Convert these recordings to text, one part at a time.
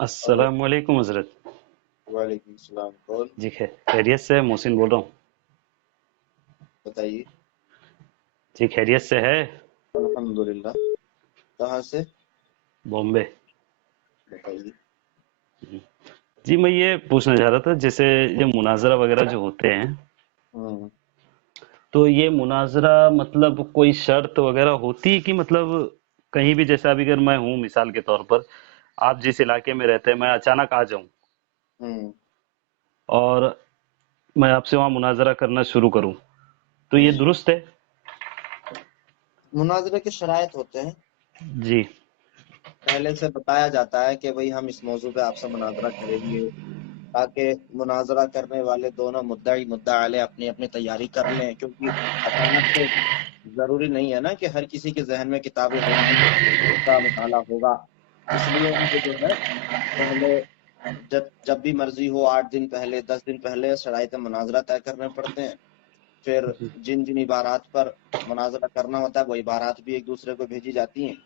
अस्सलाम वालेकुम हजरत। वालेकुम सलाम। कौन? जी खैरियत से है, मोहसिन बोल रहा हूँ। बताइए। जी खैरियत से है। अल्हम्दुलिल्लाह। कहाँ से? बॉम्बे। बताइए। जी मैं ये पूछना चाह रहा था, जैसे ये मुनाजरा वगैरह जो होते हैं, हम्म। तो ये मुनाजरा मतलब कोई शर्त वगैरह होती है कि मतलब कहीं भी, जैसे अभी अगर मैं हूँ मिसाल के तौर पर, आप जिस इलाके में रहते हैं मैं अचानक आ जाऊं हम्म। और मैं आपसे वहाँ मुनाजरा करना शुरू करूं, तो ये हम्म। दुरुस्त है? मुनाजरे के शराइत होते हैं। जी। पहले से बताया जाता है कि भाई हम इस मौजू पे आपसे मुनाजरा करेंगे, ताकि मुनाजरा करने वाले दोनों मुद्दाई मुद्दा अले अपनी अपनी तैयारी कर लें, क्योंकि अचानक से जरूरी नहीं है ना कि हर किसी के जहन में किताबें होंगी, उसका मुताला होगा। इसलिए उनको जो है पहले, जब जब भी मर्जी हो, 8 दिन पहले 10 दिन पहले शराइत मुनाजरा तय करने पड़ते हैं। फिर जी। जिन जिन इबारात पर मुनाजरा करना होता है वो इबारात भी एक दूसरे को भेजी जाती हैं।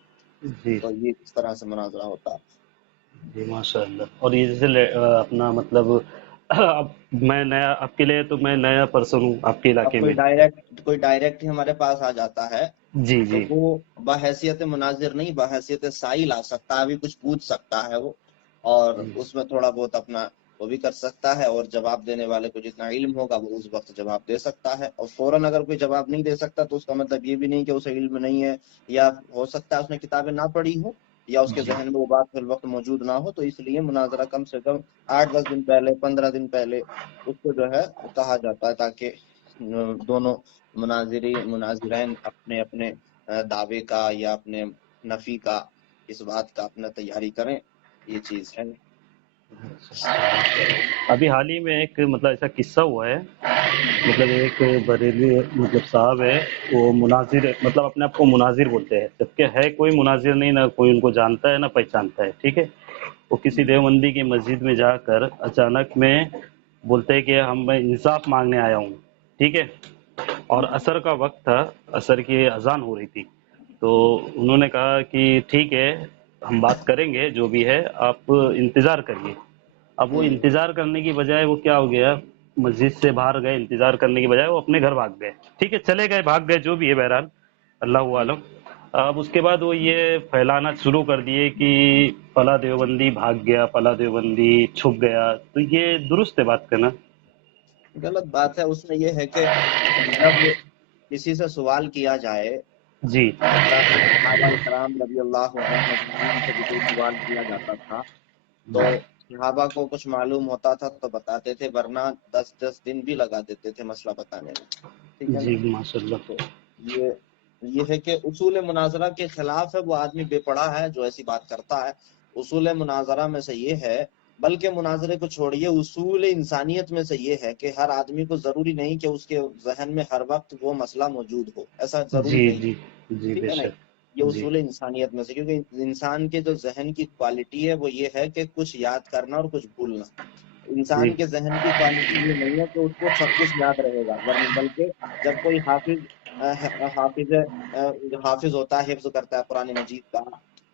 जी। तो ये इस तरह से मुनाजरा होता है। जी माशाल्लाह। और ये जैसे अपना मतलब अब मैं नया आपके लिए, तो मैं नया पर्सन हूँ आपके अब इलाके में। कोई डायरेक्ट ही हमारे पास आ जाता है, जी तो जी। वो बहैसियत मुनाजिर नहीं, बहैसियत साइल आ सकता है, अभी कुछ पूछ सकता है वो, और उसमें थोड़ा बहुत अपना वो भी कर सकता है, और जवाब देने वाले को जितना इल्म होगा वो उस वक्त जवाब दे सकता है। और फौरन अगर कोई जवाब नहीं दे सकता तो उसका मतलब ये भी नहीं कि उसे इल्म नहीं है, या हो सकता है उसने किताबें ना पढ़ी हो, या उसके जी जहन में वो बात फिर वक्त मौजूद ना हो। तो इसलिए मुनाजरा कम से कम 8-10 दिन पहले, 15 दिन पहले उसको जो है कहा जाता है, ताकि दोनों मुनाजिरैन अपने अपने दावे का या अपने नफी का, इस बात का अपना तैयारी करें। ये चीज है। अभी हाल ही में एक मतलब ऐसा किस्सा हुआ है। मतलब एक बरेली मतलब साहब है, वो मुनाजिर मतलब अपने आप को मुनाजिर बोलते हैं, जबकि है कोई मुनाजिर नहीं, ना कोई उनको जानता है ना पहचानता है, ठीक है। वो किसी हम्म। देवबंदी की मस्जिद में जाकर अचानक में बोलते हैं कि हम मैं इंसाफ मांगने आया हूँ, ठीक है। और हम्म। असर का वक्त था, असर की अजान हो रही थी। तो उन्होंने कहा कि ठीक है, हम बात करेंगे, जो भी है आप इंतज़ार करिए। अब वो हम्म। इंतज़ार करने की बजाय वो क्या हो गया, मस्जिद से बाहर गए, इंतज़ार करने की बजाय वो अपने घर भाग गए, ठीक है, चले गए, भाग गए, जो भी है, बहरहाल अल्लाह हम्म। आलम। अब उसके बाद वो ये फैलाना शुरू कर दिए कि फला देवबंदी भाग गया, फला देवबंदी छुप गया। तो ये दुरुस्त है बात करना? गलत बात है। उसमें यह है कि जब किसी से सवाल किया जाए, जी सहाबा कराम रजी अल्लाह अन्हुम अजमईन से भी कोई सवाल किया जाता था, तो सहाबा को कुछ मालूम होता था तो बताते थे, वरना 10-10 दिन भी लगा देते थे मसला बताने में। ठीक है ना? जी माशाल्लाह। तो ये ये है कि उसूल मुनाजरा के खिलाफ है वो आदमी, बेपड़ा है जो ऐसी बात करता है। उसूल मुनाजरा में से ये है, बल्कि मुनाजरे को छोड़िए, उसूल इंसानियत में से ये है कि हर आदमी को जरूरी नहीं कि उसके जहन में हर वक्त वो मसला मौजूद हो, ऐसा जरूरी जी नहीं। जी। जी ठीक है ना? बेशक। ये जी उसूल इंसानियत में से, क्योंकि इंसान के जो जहन की क्वालिटी है वो ये है कि कुछ याद करना और कुछ भूलना। जी। इंसान के जहन की क्वालिटी ये नहीं है कि उसको सब कुछ याद रहेगा, वरना बल्कि जब कोई हाफिज हाफिज हाफिज होता है, हिफ्ज करता है कुरान मजीद का,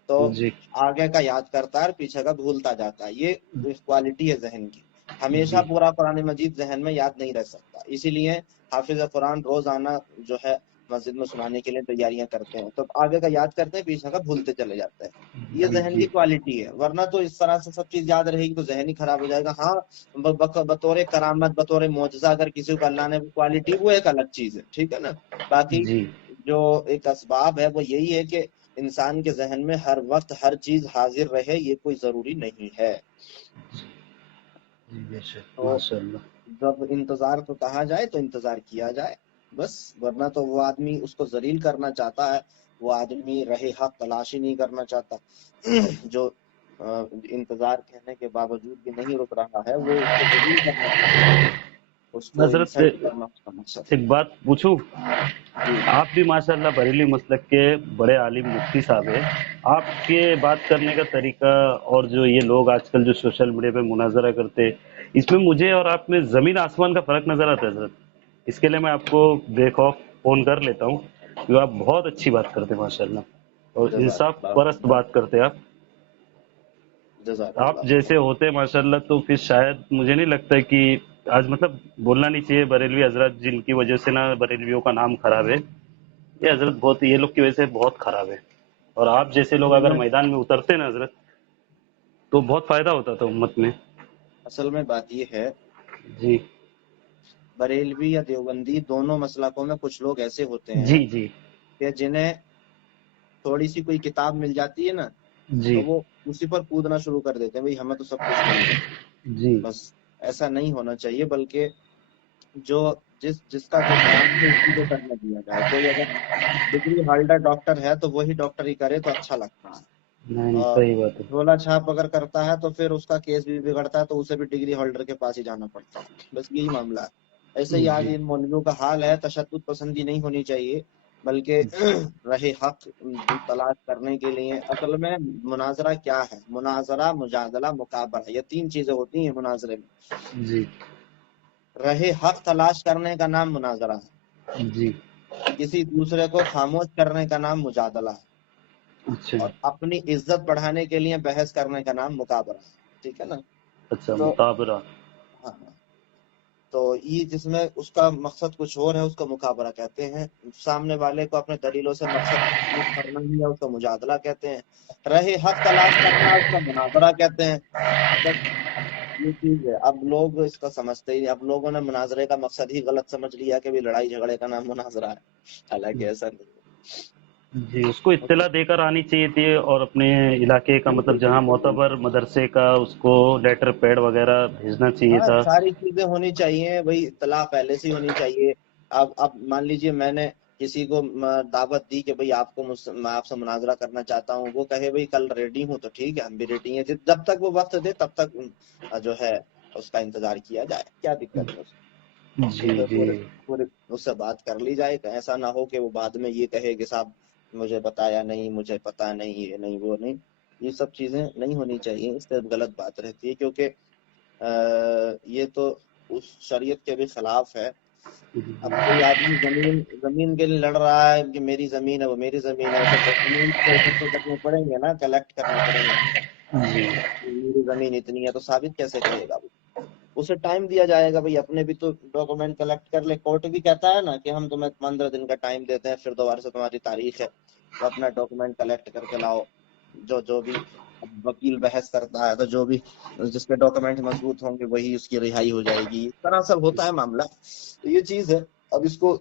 तो जी आगे का याद करता है और पीछे का भूलता जाता है। ये क्वालिटी है जहन की। हमेशा जी। पूरा कुरान मजीद जहन में याद नहीं रह सकता, इसीलिए हाफिज कुरान रोजाना जो है मस्जिद में सुनाने के लिए तैयारियां करते हैं, तो आगे का याद करते हैं, पीछे का भूलते चले जाते हैं। ये जी जहन की जी। क्वालिटी है, वरना तो इस तरह से सब चीज याद रहेगी तो जहन ही खराब हो जाएगा। हाँ, बतौर करामत, बतौर मोजजा अगर किसी को अल्लाह ने क्वालिटी, वो एक अलग चीज है, ठीक है ना। बाकी जी जो एक असबाब है वो यही है कि इंसान के जहन में हर वक्त हर चीज हाजिर रहे, ये कोई जरूरी नहीं है। जी बेशक तो माशाल्लाह। जब इंतजार को कहा जाए तो इंतजार किया जाए बस, वरना तो वो आदमी उसको जलील करना चाहता है, वो आदमी रहे हक तलाशी नहीं करना चाहता। जो इंतजार कहने के बावजूद भी नहीं रुक रहा है, वो उसको जलील करना चाहता है, उसको हजरत इंसल्ट करना उसका मकसद है। एक बात पूछूं? जी। आप भी माशाल्लाह बरेली मसलक के बड़े आलिम मुफ्ती साहब हैं। आपके बात करने का तरीका और जो ये लोग आजकल जो सोशल मीडिया पे मुनाजरा करते हैं, इसमें मुझे और आप में ज़मीन आसमान का फ़र्क नज़र आता है हजरत। इसके लिए मैं आपको बेखौफ फ़ोन कर लेता हूँ, क्योंकि आप बहुत अच्छी बात करते हैं माशाल्लाह, और इंसाफ जज़ाकल्लाह परस्त खैर। बात करते हैं आप। जज़ाक आप अल्लाह जैसे होते माशाल्लाह, तो फिर शायद मुझे नहीं लगता है कि आज मतलब बोलना नहीं चाहिए बरेलवी हजरत जिनकी वजह से ना बरेलवियों का नाम खराब है, ये हजरत बहुत ये लोग की वजह से बहुत खराब है। और आप जैसे लोग असल अगर में मैदान में उतरते ना हजरत, तो बहुत फायदा होता था उम्मत में। असल में बात ये है, जी बरेलवी या देवबंदी दोनों मसलकों में कुछ लोग ऐसे होते जी हैं जी कि जिन्हें थोड़ी सी कोई किताब मिल जाती है ना, जी तो वो उसी पर कूदना शुरू कर देते हैं, भाई हमें तो सब कुछ मिल गया। जी बस ऐसा नहीं होना चाहिए, बल्कि जो जिसका जो काम है उसी को करने दिया जाए। कोई अगर डिग्री होल्डर डॉक्टर है तो वही डॉक्टरी करे तो अच्छा लगता है, नहीं और सही बात है। झोला छाप अगर करता है तो फिर उसका केस भी बिगड़ता है, तो उसे भी डिग्री होल्डर के पास ही जाना पड़ता है। बस यही मामला है। ऐसे ही आज जी इन मौलवियों का हाल है। तशद्दुद पसंदी नहीं होनी चाहिए, बल्कि रहे हक तलाश करने के लिए। असल में मुनाजरा क्या है? मुनाजरा, मुजादला, मुकाबला, ये तीन चीजें होती हैं मुनाजरे में। जी रहे हक तलाश करने का नाम मुनाजरा है, जी। किसी दूसरे को खामोश करने का नाम मुजादला है, अच्छा और अपनी इज्जत बढ़ाने के लिए बहस करने का नाम मुकाबला है। ठीक है ना? अच्छा, तो मुताबरा। हाँ हाँ, तो ये जिसमें उसका मकसद कुछ और है उसको मुकाबला कहते हैं। सामने वाले को अपने दलीलों से मकसद तकलीफ करना ही है, उसको मुजादला कहते हैं। रहे हक तलाश करना उसका मुनाजरा कहते हैं। बस ये चीज है। अब लोग इसका समझते ही नहीं। अब लोगों ने मुनाजरे का मकसद ही गलत समझ लिया कि भी लड़ाई झगड़े का नाम मुनाजरा है, हालांकि ऐसा नहीं जी, उसको है। इत्तला देकर आनी चाहिए थी, और अपने इलाके का मतलब बिल्कुल जहाँ बिल्कुल बिल्कुल। मोतबर मदरसे का उसको लेटर पैड वगैरह भेजना चाहिए हाँ, था। सारी चीजें होनी चाहिए भाई, इत्तला पहले से ही होनी चाहिए। अब मान लीजिए मैंने किसी को दावत दी कि भाई मैं आपसे मुनाजरा करना चाहता हूँ, वो कहे भाई कल रेडी हूँ, तो ठीक है, हम भी रेडी हैं। जब तक वो वक्त दे तब तक जो है उसका इंतजार किया जाए, क्या दिक्कत है उसमें? जी उसे जी पूरे पूरे उससे बात कर ली जाए। ऐसा ना हो कि वो बाद में ये कहे कि साहब मुझे बताया नहीं, मुझे पता नहीं, ये नहीं वो नहीं। ये सब चीजें नहीं होनी चाहिए, इससे गलत बात रहती है, क्योंकि ये तो उस शरीयत के भी खिलाफ है। अब कोई आदमी जमीन जमीन के लिए लड़ रहा है कि मेरी जमीन है, वो मेरी जमीन है, उसे डॉक्यूमेंट तो इकट्ठे करने पड़ेंगे ना, कलेक्ट करने पड़ेंगे। जी मेरी जमीन इतनी है, तो साबित कैसे करेगा वो? उसे टाइम दिया जाएगा, भाई अपने भी तो डॉक्यूमेंट कलेक्ट कर ले। कोर्ट भी कहता है ना कि हम तुम्हें 15 दिन का टाइम देते हैं, फिर दोबारा से तुम्हारी तारीख है, तो अपना डॉक्यूमेंट कलेक्ट करके लाओ। जो जो भी अब वकील बहस करता है, तो जो भी जिसके डॉक्यूमेंट मजबूत होंगे वही उसकी रिहाई हो जाएगी। इस तरह सब होता है मामला। तो ये चीज है। अब इसको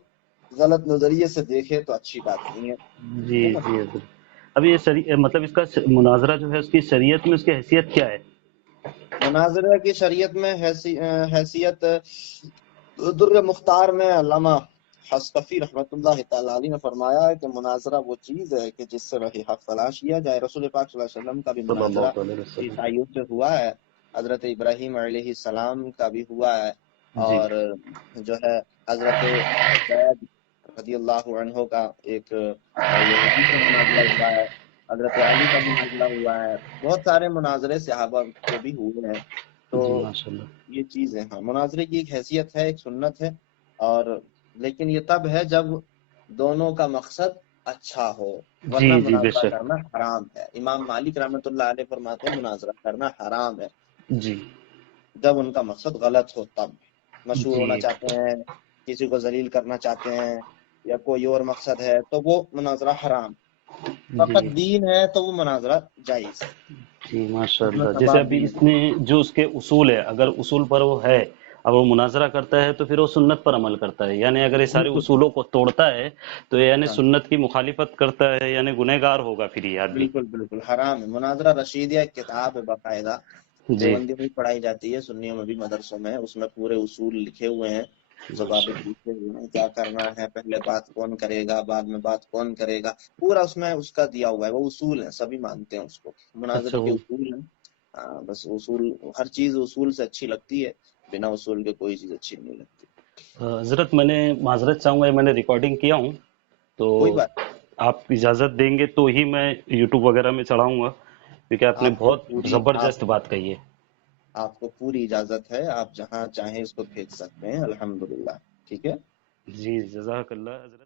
गलत नजरिए से देखे तो अच्छी बात नहीं है। जी ठीक है ना? जी हजरत। अब ये मतलब इसका मुनाजरा जो है उसकी शरीयत में उसकी हैसियत क्या है? मुनाजरा की शरीयत में हैसियत दुर्र मुख्तार में अल्लामा हस्कफी रहमतुल्लाह तआला अलैह ने फरमाया है कि मुनाजरा वो चीज है कि जिससे रही हक तलाश किया जाए। रसूल पाक सल्लल्लाहु अलैहि वसल्लम का भी मुनाजरा सल्लल्लाहु अलैहि वसल्लम। ईसाइयों से हुआ है, हजरत इब्राहीम अलैहिस्सलाम का भी हुआ है, जी और जो है हजरत ज़ैद रदियल्लाहु अन्हु का एक यहूदी से मुनाजरा हुआ है, हजरत अली का मुनाजरा हुआ है। बहुत सारे मुनाजरे सहाबा के भी हुए हैं। तो जी माशाल्लाह। ये चीज है। हाँ, मुनाजरे की एक हैसियत है, एक सुन्नत है। और लेकिन ये तब है जब दोनों का मकसद अच्छा हो, जी वरना जी मुनाजरा बेशक। करना हराम है। इमाम मालिक रहमतुल्लाह अलैह फरमाते हैं मुनाजरा करना हराम है जी जब उनका मकसद गलत हो। तब मशहूर जी होना चाहते हैं, किसी को जलील करना चाहते हैं, या कोई और मकसद है, तो वो मुनाजरा हराम। जी फकत दीन है तो वो मुनाजरा जायज है, जी उसमें माशाल्लाह। जैसे सवाब अभी भी इसने मिलता जो उसके उसूल है, अगर उसूल पर वो है, अब वो मुनाजरा करता है तो फिर वो सुन्नत पर अमल करता है, यानी अगर ये है। सारे बिल्कुल। उसूलों को तोड़ता है तो यानी हाँ, सुन्नत की मुखालिफत करता है, यानी गुनहगार होगा फिर ये आदमी। बिल्कुल बिल्कुल हराम है। मुनाजरा रशीदिया एक किताब है बाकायदा, जी देवबंदी में भी पढ़ाई जाती है, सुन्नियों में भी, मदरसों में। उसमें पूरे उसूल लिखे हुए हैं, ज़वाबित माशाल्लाह। लिखे हुए हैं, क्या करना है, पहले बात कौन करेगा, बाद में बात कौन करेगा, पूरा उसमें उसका दिया हुआ है। वो उसूल है, सभी मानते हैं उसको, अच्छा मुनाजरे के वो उसूल हैं। बस उसूल, हर चीज उसूल से अच्छी लगती है, बिना उसूल के कोई चीज अच्छी नहीं लगती। हजरत, मैंने माजरत चाहूंगा, मैंने रिकॉर्डिंग किया हूँ, तो कोई बात। आप इजाज़त देंगे तो ही मैं यूट्यूब वगैरह में चढ़ाऊंगा, क्योंकि आपने आपको बहुत पूरी आप ज़बरदस्त बात कही है। आपको पूरी इजाजत है, आप जहां चाहें इसको भेज सकते हैं, अल्हम्दुलिल्लाह। ठीक है। जी जज़ाकल्लाह हजरत।